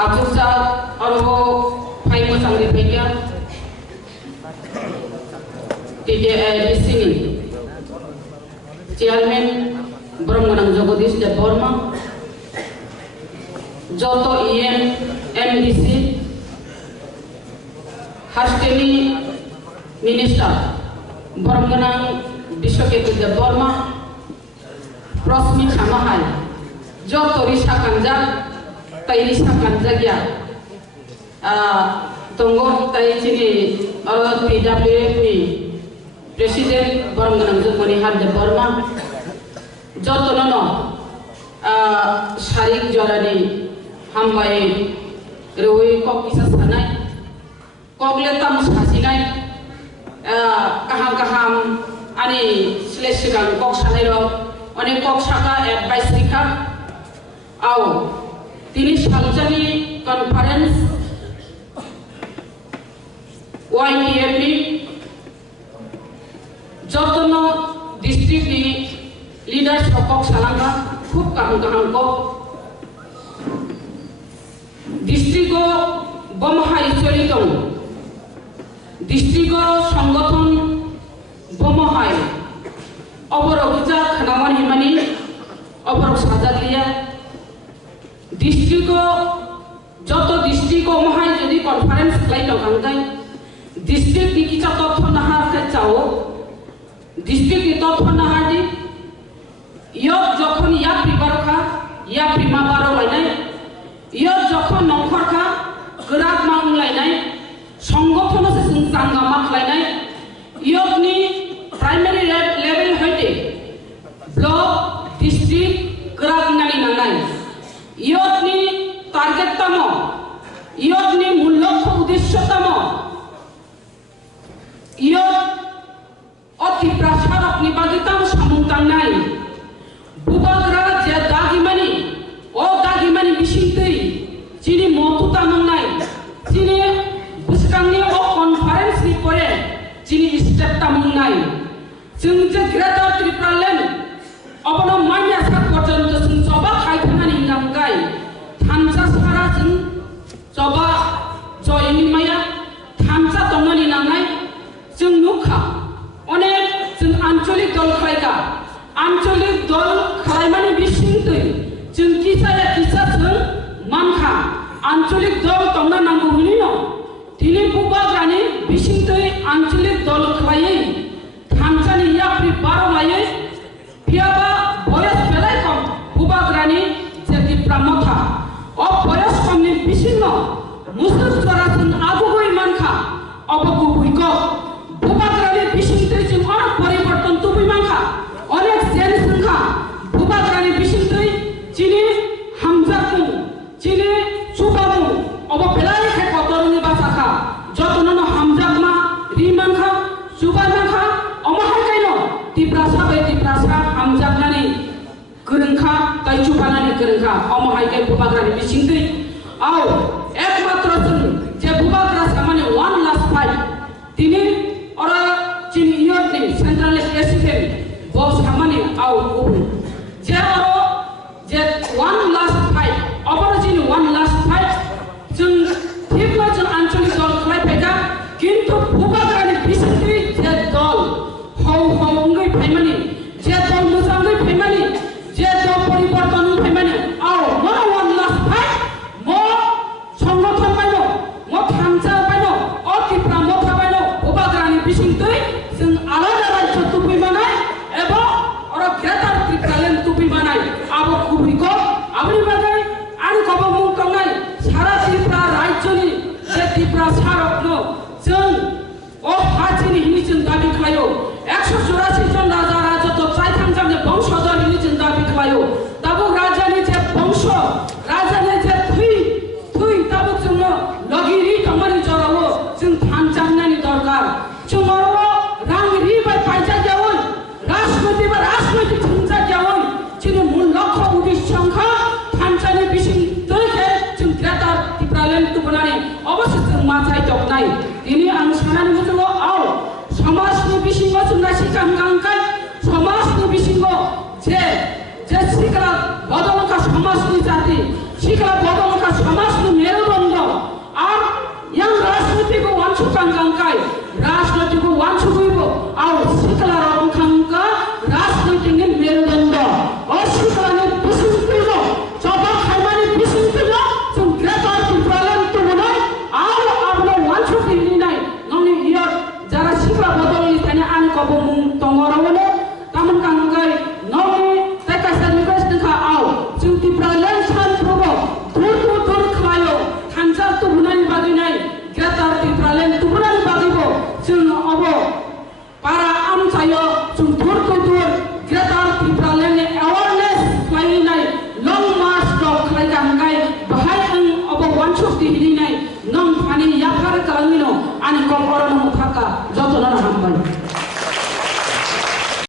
Abjursa oro pai mo sang dipekya TKDC Chairman Brahmanam Jagadish Deborma Joto EM MDC Hasteni Minister Brahmanam Bishoketu Deborma Prosmi Chamahai Joto Risha Kanjak Risha Kanjagya Tunggu Taisini PWP President Brahmanam Jagadish Deborma Joto Nono Sharik Jorani Hambai Rui Kok Isa Sanai Kok Letam Sasinai Kaham Ani Slesikan Kok Sanero One Kok Saka Advice Rika Au Tini Sanjani Conference YTFP Jotono District Leaders Kok Salanga Khub Kaham Kok District Bomahai Solitong District Sangathon Bomahai Oborogja Khanaman Himani Oborog Sajadliya District Joto District Bomahai Jadi Conference Klai Tongangkai District Dikicha Totho Nahar Ke Chao District Totho Nahar Di Yok Jokhon Ya Pribarkha Ya Primabaro Lainai Yok Jokhon Nongkhorkha Gerak Mang Lainai সংগঠন আছে সংজ্ঞা মাখলাইনাই ইয়কনি primary level হইতে block district গ্রামনানি নানাই ইয়কনি target তম ইয়কনি মূল লক্ষ্য উদ্দেশ্য তম ইয়ক অতি প্রাসারক নিবাদিতাম সামুন্তাং নাই বুবাগ্রা যে দাগিমানি ও দাগিমানি বিশিন্তই চিনি মতুতা নাই চিনি Kami conference ni pore, cini step tamu nai. Sungguh Greater Tripura Land, apano maya sat porjon tu sung coba kai dengan ingam kai. Thamsa sara sung coba joy ini maya, thamsa tongan inam nai. Sung nukha, one sung ancolik dol kai ka, ancolik dol kai mani bising tu. Sung kisah sung manka, ancolik dol tongan nanggu ini no. Tini Bubagrani Bishintoi Anchalik Dol Klaye Thamsani Yapri Baro Laye Piaba Boyas Belaikom Bubagrani Jeti Pramotha O Boyas Komni Bishino Muslim Swarasan Agugoi Manka Obagu Buiko Bubagrani Bishintoi Jumara Paribarton Tubi Manka Onek Zen Sangha Bubagrani Bishintoi Chini Hamzaku Chini Subamu Oba Belai Kotoruni Basaka Jotono Hamzakma Rimanka Subanaka Omahai Kaino Tiprasa by Tiprasa Hamzaknani Kurunka Taichupanani Kurunka Omahai Kai Bubagrani Bishingri Au Ekmatrosun Je Bubagra Samani one last fight Tini Ora Chini Yotni Central President Boss Hamani Au Kubu Je Oro Je one last fight Operation one last fight Jung Tipla Jung Ancholi Dol Klai Pega Kintu Bubagrani Bishintri Je Dol Hau Ngai Paimani Je Dol Musangai Paimani Je Dol Paribarton Paimani Au Mo one last fight Mo Songothon Paino Mo Thamsa Paino O Tipra Motha Paino Bubagrani Bishintri Jung Alada Rajyo Tupi Manai Ebo Ora Greater Tripura Land Tupi Manai Abo Kubiko Abri Badai Ari Kobo Mungkongai Sara Tripura Rajyoni Je Tripura Sarokno Jung O Hachini Hini Jung Dabi Klayo 184 জন রাজা রাজত্ব চাইথাংজামনে বংশধর হইনি জন্য দাবি খায়ো তাবু রাজানি যে বংশ রাজানি যে থুই তাবু জন্য লগিরি কমানি জরাও जों থানজামনানি দরকার চুমরো রাংরি বাই পাইজা যাওন রাজনৈতিক চিন্তা যাওন চিনি মূল লক্ষ্য উদ্দেশ্য সংখ্যা থানজানি বিশিং তৈকে जों গ্রেটার ত্রিপুরা ল্যান্ড তুবনানি অবশ্যই जों মাথায় দক নাই তিনি আং সানানি বুঝলো আও সমাজনি বিশিঙ্গ চুনা শিকাম গাংকাই সমাজনি বিশিঙ্গ যে শিকলা বদলকা সমাজনি জাতি শিকলা